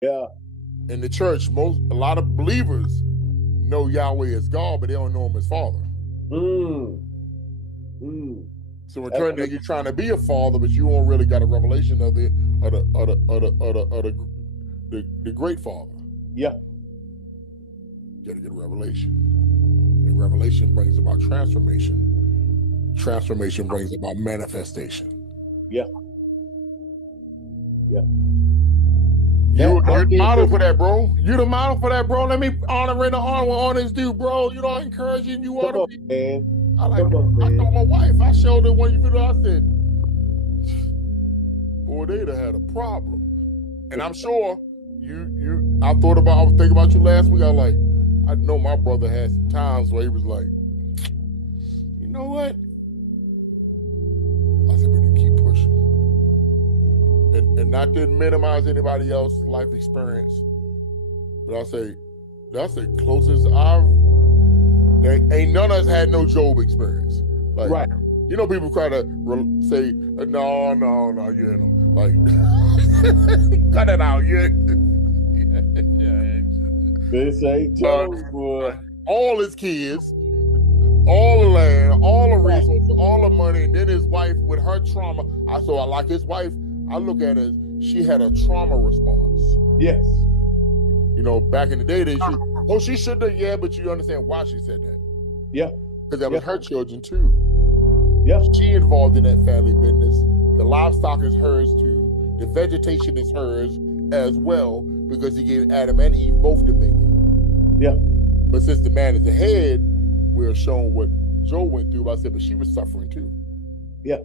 Yeah. In the church, a lot of believers know Yahweh as God, but they don't know him as Father. Mm. Mm. So in That's turn, then you're trying to be a father, but you don't really got a revelation of the great Father. yeah. You got to get a revelation, and revelation brings about transformation. Transformation brings about manifestation. Yeah. Yeah. You're That the being model said, for that, bro. You're the model for that, bro. Let me honor in the arm with honest dude, bro. You know, encouraging you come all to on, be. man. I like. Come on, I man. told my wife. I showed her one video. I said, "Boy, they'd have had a problem." And I'm sure you. I thought about. I was thinking about you last week. I was like, I know my brother had some times where he was like, you know what? I said, but keep pushing, and not to minimize anybody else's life experience, but that's the closest I've. There ain't none of us had no Job experience. Like, Right. you know, people try to say, no, no, no, you know, like, cut it out. Yeah. This ain't Uh, Joe, boy. all his kids, all the land, all the Right. resources, all the money, and then his wife with her trauma. I like his wife. I look at it as she had a trauma response. Yes. You know, back in the day, she should have, yeah, but you understand why she said that. Yeah. Because that Yeah. was her children too. Yeah. She involved in that family business. The livestock is hers too. The vegetation is hers as well because he gave Adam and Eve both dominion. Yeah. But since the man is the head, we're shown what Joe went through. I said, but she was suffering too. Yeah.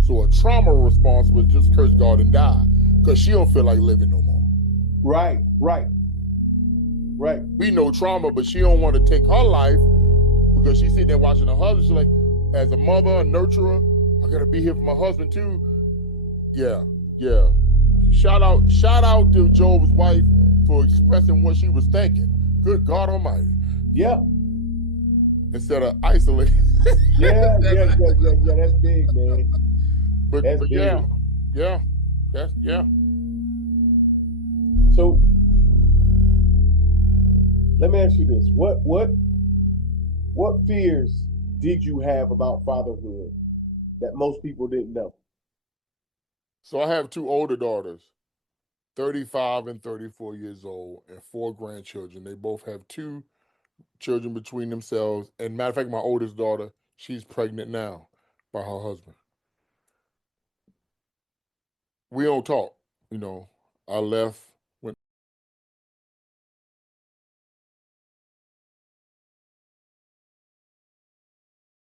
So a trauma response was just curse God and die because she don't feel like living no more. Right. Right. Right. We know trauma, but she don't want to take her life because she's sitting there watching her husband. She's like, as a mother, a nurturer, I gotta be here for my husband too. Yeah, yeah. Shout out to Job's wife for expressing what she was thinking. Good God Almighty. Yeah. Instead of isolating. Yeah. Yeah. Yeah. Yeah. Yeah. That's big, man. That's but big. yeah, that's yeah. So let me ask you this: what fears did you have about fatherhood that most people didn't know? So I have two older daughters, 35 and 34 years old, and four grandchildren. They both have two children between themselves. And matter of fact, my oldest daughter, she's pregnant now by her husband. We don't talk, you know. I left